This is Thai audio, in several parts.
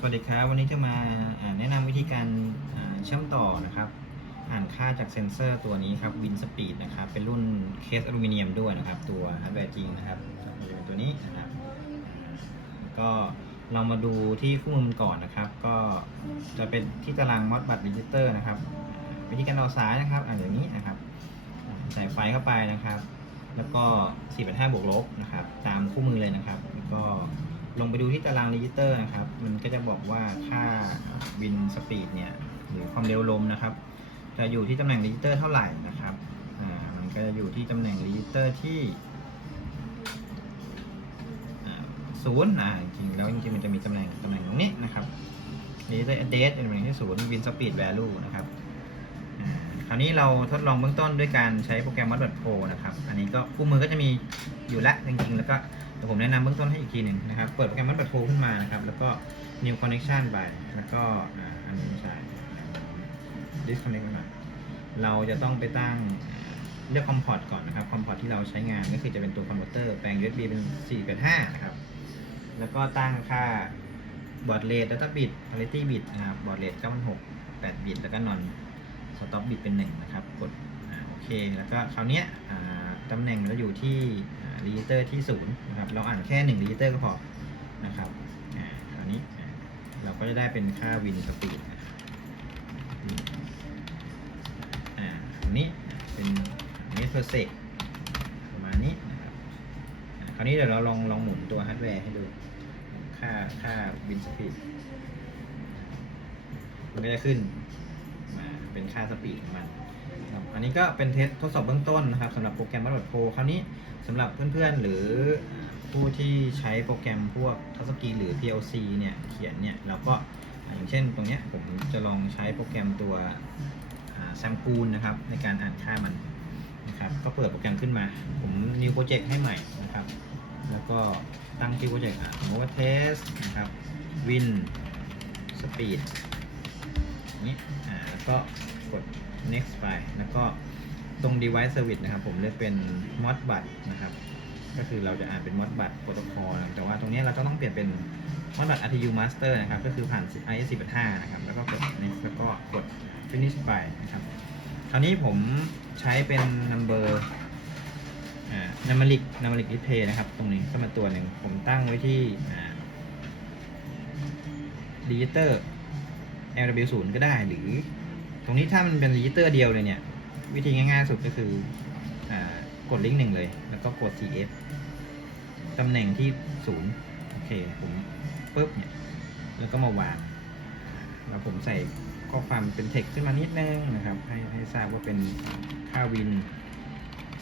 สวัสดีครับ วันนี้จะมาแนะนำวิธีการเชื่อมต่อนะครับ อ่านค่าจากเซ็นเซอร์ตัวนี้ครับวินสปีดนะครับ เป็นรุ่นเคสอลูมิเนียมด้วยนะครับ ตัวฮาร์ดแวร์จริงนะครับจะเป็นตัวนี้นะครับ ก็เรามาดูที่คู่มือก่อนนะครับ ก็จะเป็นที่ตารางมอดบัตดิจิเตอร์นะครับ วิธีการเอาสายนะครับ อ่านอย่างนี้นะครับ ใส่ไฟเข้าไปนะครับ แล้วก็4.5บวกลบนะครับ ตามคู่มือเลยนะครับ แล้วก็ ลงไปดูที่ตารางรีจิเตอร์นะครับ มันก็จะบอกว่าค่าวินสปีดเนี่ยหรือความเร็วลมนะครับ จะอยู่ที่ตำแหน่งรีจิเตอร์เท่าไหร่นะครับอ่ามันก็จะอยู่ที่ตำแหน่งรีจิเตอร์ที่อ่าศูนย์อ่าจริงแล้วจริงๆมันจะมีตำแหน่งตำแหน่งตรงนี้นะครับรีจิเตอร์ address เป็นตำแหน่งที่ศูนย์วินสปีด value นะครับอ่าคราวนี้เราทดลองเบื้องต้นด้วยการใช้โปรแกรม Modbus Pro นะครับ อันนี้ก็คู่มือก็จะมีอยู่แล้วจริงๆ แล้วก็ เดี๋ยวผมแนะนำเบื้องต้นให้อีกทีหนึ่งนะครับ เปิดโปรแกรม Modbus Pro ขึ้นมานะครับ แล้วก็ new connection ไป แล้วก็อ่าอันนี้ไม่ใช่ disconnect ไปหน่อยเราจะต้องไปตั้งเลือก com port ก่อนนะครับ com port ที่เราใช้งานก็คือจะเป็นตัว converter แปลง USB เป็น 485 นะครับ แล้วก็ตั้งค่า baud rate data bit parity bit นะครับ baud rate 96 8 bit แล้วก็ non สต็อปบิตเป็นหนึ่งนะครับ กดโอเค แล้วก็คราวนี้ตำแหน่งเราอยู่ที่ รีจิเตอร์ที่ศูนย์นะครับเราอ่านแค่หนึ่งรีจิเตอร์ก็พอนะครับอ่าคราวนี้เราก็จะได้เป็นค่าวินสปีดนะครับอ่าอันนี้เป็นเมตรเพอร์เซกประมาณนี้นะครับคราวนี้เดี๋ยวเราลองลองหมุนตัวฮาร์ดแวร์ให้ดูค่าค่าวินสปีดมันก็จะขึ้นมาเป็นค่าสปีดของมัน อันนี้ก็เป็นเทสทดสอบเบื้องต้นนะครับสำหรับโปรแกรม Modbus Pro คราวนี้สำหรับเพื่อนๆ หรือผู้ที่ใช้โปรแกรมพวกทัสกีหรือ PLC เนี่ยเขียนเนี่ยเราก็อย่างเช่นตรงเนี้ยผมจะลองใช้โปรแกรมตัวแซมปูลนะครับในการอ่านค่ามันนะครับก็เปิดโปรแกรมขึ้นมา ผม new project ให้ใหม่นะครับ แล้วก็ตั้งชื่อโปรเจกต์อะสมมติว่า test นะครับ win speed นี้อ่าแล้วก็กด next ไป แล้วก็ตรง device service นะครับ ผมเลือกเป็น modbus นะครับ ก็คือเราจะอ่านเป็น modbus protocol นะครับแต่ว่าตรงนี้เราจะต้องเปลี่ยนเป็น modbus RTU master นะครับ ก็คือผ่าน is 1 5นะครับ แล้วก็กด next แล้วก็กด finish ไปนะครับ คราวนี้ผมใช้เป็น number อ่า numeric numeric display นะครับ ตรงนี้เข้ามาตัวหนึ่งผมตั้งไว้ที่อ่า digital LW0 ก็ได้หรือ ตรงนี้ถ้ามันเป็นรีจิสเตอร์เดียวเลยเนี่ย วิธีง่ายๆสุดก็คืออกดลิงก์หนึ่งเลย แล้วก็กด CF ตำแหน่งที่ศูนย์โอเคผมปุ๊บเนี่ยแล้วก็มาวางแล้วผมใส่ข้อความเป็นเทคขึ้นมานิดนึงนะครับ ให้ให้ทราบว่าเป็นค่าวิน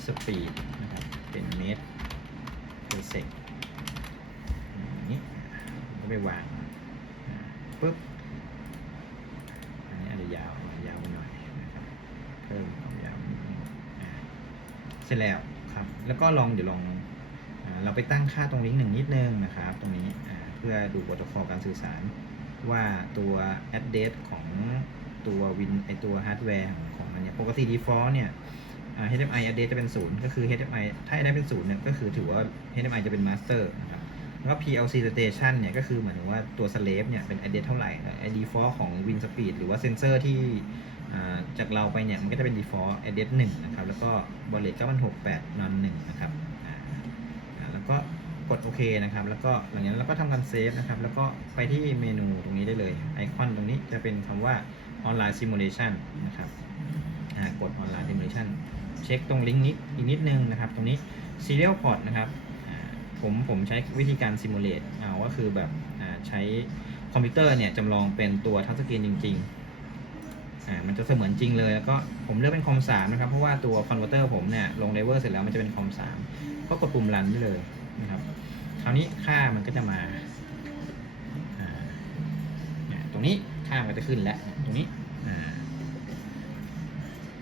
สปีดนะครับ เป็นเมตรเพอร์เซกอย่างนี้ก็ไปวางปุ๊บ อันนี้อาจจะยาวยาวไปหน่อยนะครับเพิ่มความยาวนิดนึงอ่า เสร็จแล้วครับ แล้วก็ลองเดี๋ยวลองอเราไปตั้งค่าตรงลิงก์หนึ่งนิดนึงนะครับ ตรงนี้เพื่อดูโปรโตคอลการสื่อสาร ว่าตัว address ของตัววินไอตัวฮาร์ดแวร์ของมันเนี่ยปกติ default เนี่ย HDMI address จะเป็นศูนย์ก็คือ HDMI ถ้า a d d เป็นศูนย์เนี่ยก็คือถือว่า HDMI จะเป็น master นะครับแล้ว PLC station เนี่ยก็คือเหมือนว่าตัว slave เนี่ยเป็น address เท่าไหร่ default ของ win speed หรือว่าเซนเซอร์ที่ จากเราไปเนี่ยมันก็จะเป็น default address 1นะครับแล้วก็ baud rate 9168 non 1นะครับแล้วก็กดโอเคนะครับ แล้วก็หลังจากนั้นเราก็ทำการเซฟนะครับ แล้วก็ไปที่เมนูตรงนี้ได้เลย ไอคอนตรงนี้จะเป็นคำว่า online simulation นะครับกด online simulation เช็คตรงลิงก์นี้อีกนิดนึงนะครับ ตรงนี้ serial port นะครับผมผมใช้วิธีการ simulate เอาก็คือแบบใช้คอมพิวเตอร์เนี่ยจำลองเป็นตัวทัชสกรีนจริง ๆ อ่ามันจะเสมือนจริงเลยแล้วก็ผมเลือกเป็นคอม3นะครับเพราะว่าตัวคอนเวอร์เตอร์ผมเนี่ยลงไดเวอร์เสร็จแล้วมันจะเป็นคอม3ก็กดปุ่มรันได้เลยนะครับคราวนี้ค่ามันก็จะมาตรงนี้ค่ามันจะขึ้นแล้วตรงนี้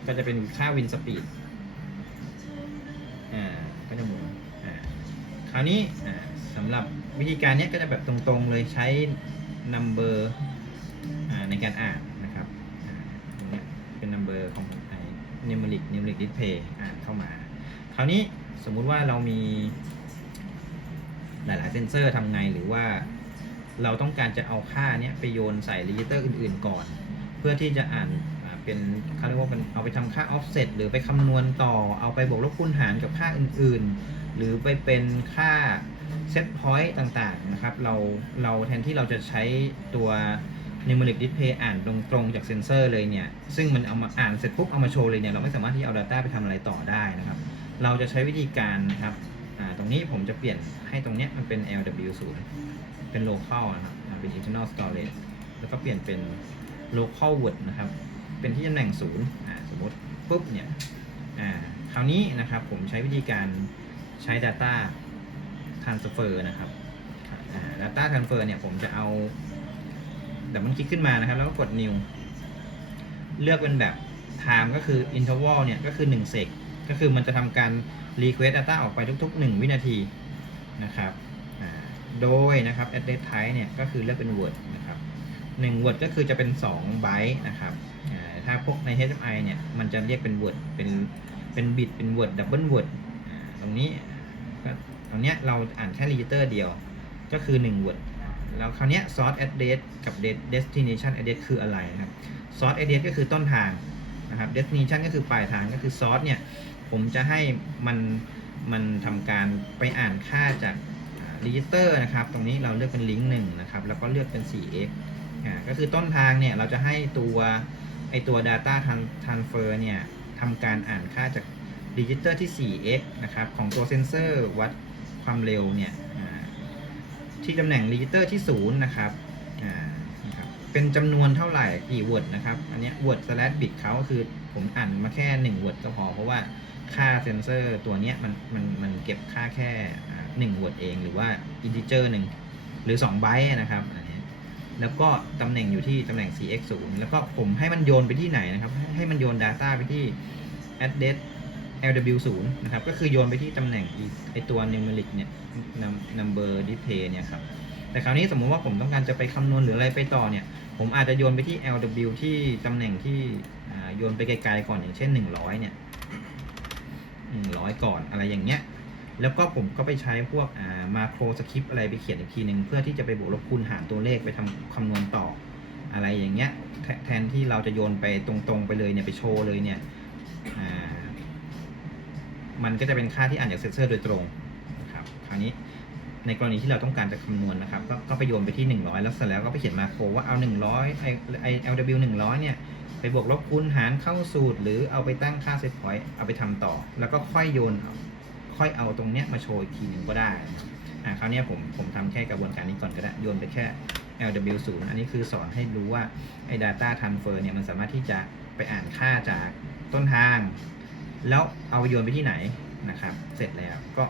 ก็จะเป็นค่าวินสปีดอ่าก็จะหมุนคราวนี้อ่าสำหรับวิธีการเนี้ยก็จะแบบตรงๆเลยใช้ number อ่าในการอ่านนะครับอ่าตรงเนี้ย เป็น number ของไอ้ numeric numeric display อ่านเข้ามา คราวนี้สมมุติว่าเรามีหลาย ๆ เซนเซอร์ทำไงหรือว่าเราต้องการจะเอาค่าเนี้ยไปโยนใส่รีจิสเตอร์อื่น ๆ ก่อน เพื่อที่จะอ่านอ่าเป็นเขาเรียกว่าเป็นเอาไปทำค่า offset หรือไปคำนวณต่อเอาไปบวกลบคูณหารกับค่าอื่น ๆ หรือไปเป็นค่า set point ต่าง ๆ นะครับ เราเราแทนที่เราจะใช้ตัว numeric display อ่านตรงๆจากเซนเซอร์เลยเนี่ย ซึ่งมันเอามาอ่านเสร็จปุ๊บเอามาโชว์เลยเนี่ย เราไม่สามารถที่จะเอา Data ไปทำอะไรต่อได้นะครับ เราจะใช้วิธีการนะครับตรงนี้ผมจะเปลี่ยนให้ตรงเนี้ยมันเป็น LW0 เป็น local นะครับเป็น internal storage แล้วก็เปลี่ยนเป็น local word นะครับ เป็นที่ตำแหน่งศูนย์สมมติปุ๊บเนี่ยคราวนี้นะครับผมใช้วิธีการใช้ Data Transfer นะครับ Data Transfer เนี่ยผมจะเอา ดับเบิลคลิกขึ้นมานะครับ แล้วก็กด new เลือกเป็นแบบ time ก็คือ interval เนี่ยก็คือ1เซกก็คือมันจะทำการ request data ออกไปทุก ๆ 1 วินาทีนะครับโดยนะครับ address type เนี่ยก็คือเลือกเป็น word นะครับ1 word ก็คือจะเป็น2 byte นะครับถ้าพวกใน HMI เนี่ยมันจะเรียกเป็น word เป็นเป็น bit เป็น word double word ตรงนี้ตรงเนี้ยเราอ่านแค่ register เดียวก็คือ1 word แล้วคราวนี้ source address กับ destination address คืออะไรนะครับ source address ก็คือต้นทางนะครับ destination ก็คือปลายทางก็คือ source เนี่ยผมจะให้มันมันทำการไปอ่านค่าจากรีจิสเตอร์นะครับ ตรงนี้เราเลือกเป็นลิงก์หนึ่งนะครับ แล้วก็เลือกเป็น 4x อ่าก็คือต้นทางเนี่ยเราจะให้ตัวไอตัว data transfer เนี่ยทำการอ่านค่าจากรีจิสเตอร์ที่ 4x นะครับ ของตัวเซนเซอร์วัดความเร็วเนี่ย ที่ตำแหน่งรีจิสเตอร์ที่0นะครับอ่านะครับ เป็นจำนวนเท่าไหร่กี่ word นะครับ อันเนี้ย word slash bit เขาก็คือผมอ่านมาแค่1 word ก็พอ เพราะว่าค่าเซนเซอร์ตัวเนี้ยมันมันมันเก็บค่าแค่อ่า1 word เอง หรือว่า integer หนึ่งหรือ2 byte นะครับอันเนี้ยแล้วก็ตำแหน่งอยู่ที่ตำแหน่ง cx0 แล้วก็ผมให้มันโยนไปที่ไหนนะครับ ให้ให้มันโยน data ไปที่ address lw0 นะครับ ก็คือโยนไปที่ตำแหน่งอีไอตัว numeric เนี่ย Number display เนี่ยครับ แต่คราวนี้สมมุติว่าผมต้องการจะไปคำนวณหรืออะไรไปต่อเนี่ย ผมอาจจะโยนไปที่ LW ที่ตำแหน่งที่โยนไปไกลๆก่อนอย่างเช่น 100 เนี่ย 100 ก่อนอะไรอย่างเงี้ย แล้วก็ผมก็ไปใช้พวกมาโครสคริปอะไรไปเขียนอีกทีหนึ่งเพื่อที่จะไปบวกลบคูณหารตัวเลขไปทำคำนวณต่ออะไรอย่างเงี้ยแทแทนที่เราจะโยนไปตรงๆไปเลยเนี่ยไปโชว์เลยเนี่ยอ่า มันก็จะเป็นค่าที่อ่านจากเซนเซอร์โดยตรงนะครับคราวนี้ในกรณีที่เราต้องการจะคำนวณนะครับก็ก็ไปโยนไปที่ 100 แล้วเสร็จแล้วก็ไปเขียนมาโคว่าเอา 100ไอไอ LW 100 เนี่ย ไปบวกลบคูณหารเข้าสูตร หรือเอาไปตั้งค่าเซตพอยต์เอาไปทำต่อ แล้วก็ค่อยโยน ค่อยเอาตรงเนี้ยมาโชว์อีกทีหนึ่งก็ได้ครับอ่าคราวนี้ผมผมทำแค่กระบวนการนี้ก่อนก็ได้โยนไปแค่ LW 0อันนี้คือสอนให้รู้ว่าไอ้ data transfer เนี่ยมันสามารถที่จะไปอ่านค่าจากต้นทาง แล้วเอาไปโยนไปที่ไหนนะครับ เสร็จแล้วก็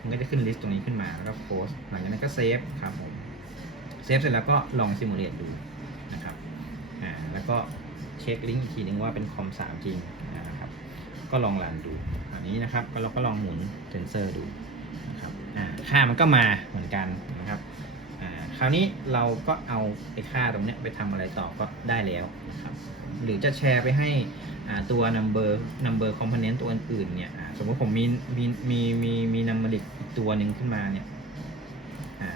มันก็จะขึ้นลิสต์ตรงนี้ขึ้นมาแล้วก็โพสหลังจากนั้นก็เซฟครับผมเซฟเสร็จแล้วก็ลองซิมูเลตดูนะครับอ่าแล้วก็เช็คลิงก์อีกทีนึงว่าเป็นคอม3จริงนะครับก็ลองรันดูอันนี้นะครับก็เราก็ลองหมุนเซนเซอร์ดูนะครับอ่าค่ามันก็มาเหมือนกันนะครับ คราวนี้เราก็เอาไอ้ค่าตรงเนี้ยไปทำอะไรต่อก็ได้แล้วนะครับหรือจะแชร์ไปให้อ่าตัว number number component ตัวอื่นๆเนี่ยอ่าสมมติผมมีมีมีมีมี numeric อีกตัวหนึ่งขึ้นมาเนี่ยอ่า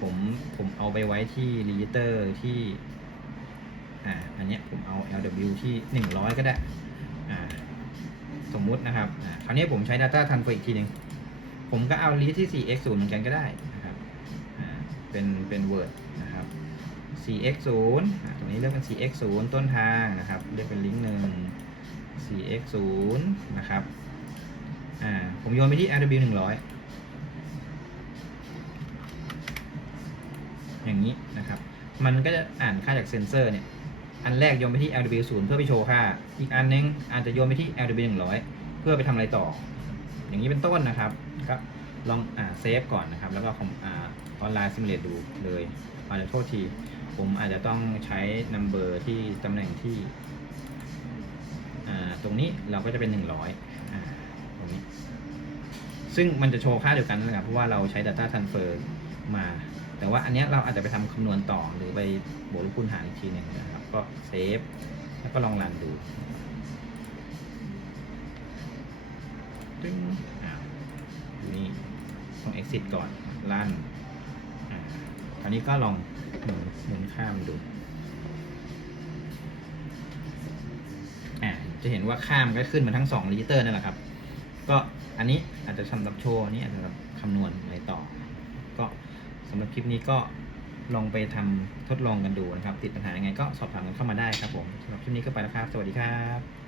ผมผมเอาไปไว้ที่ register ที่อ่าอันเนี้ยผมเอา LW ที่ 100 ก็ได้อ่าสมมุตินะครับอ่าคราวนี้ผมใช้ data transfer อีกทีหนึ่งผมก็เอา read ที่ 4x0 เหมือนกันก็ได้นะครับอ่า เป็นเป็น word นะครับ cx0 ตรงนี้เลือกเป็น cx0 ต้นทางนะครับเลือกเป็นลิงก์หนึ่ง cx0 นะครับ อ่า ผมโยนไปที่ rw 100 อย่างนี้นะครับ มันก็จะอ่านค่าจากเซนเซอร์เนี่ย อันแรกโยนไปที่ rw 0เพื่อไปโชว์ค่า อีกอันนึงอาจจะโยนไปที่ rw 100 เพื่อไปทำอะไรต่อ อย่างนี้เป็นต้นนะครับก็ ลองอ่าเซฟก่อนนะครับ แล้วก็คอมอ่าออนไลน์ซิมูเลตดูเลยอาจจะโทษที ผมอาจจะต้องใช้ number ที่ตำแหน่งที่อ่าตรงนี้เราก็จะเป็น 100อ่าตรงนี้ ซึ่งมันจะโชว์ค่าเดียวกันนะครับ เพราะว่าเราใช้ data transfer มา แต่ว่าอันนี้เราอาจจะไปทำคำนวณต่อหรือไปบวกลบคูณหารอีกทีหนึ่งนะครับ ก็เซฟ แล้วก็ลองรันดูตึ้งอ่านี่ ต้อง exit ก่อนรันอ่าคราวนี้ก็ลองหมุนหมุนข้ามดูอ่าจะเห็นว่าข้ามก็ขึ้นมาทั้งสองรีจิเตอร์นั่นแหละครับ ก็อันนี้อาจจะสำหรับโชว์อันนี้อาจจะสำหรับคำนวณอะไรต่อ ก็สำหรับคลิปนี้ก็ลองไปทำทดลองกันดูนะครับ ติดปัญหายังไงก็สอบถามกันเข้ามาได้ครับผมสำหรับคลิปนี้ก็ไปแล้วครับ สวัสดีครับ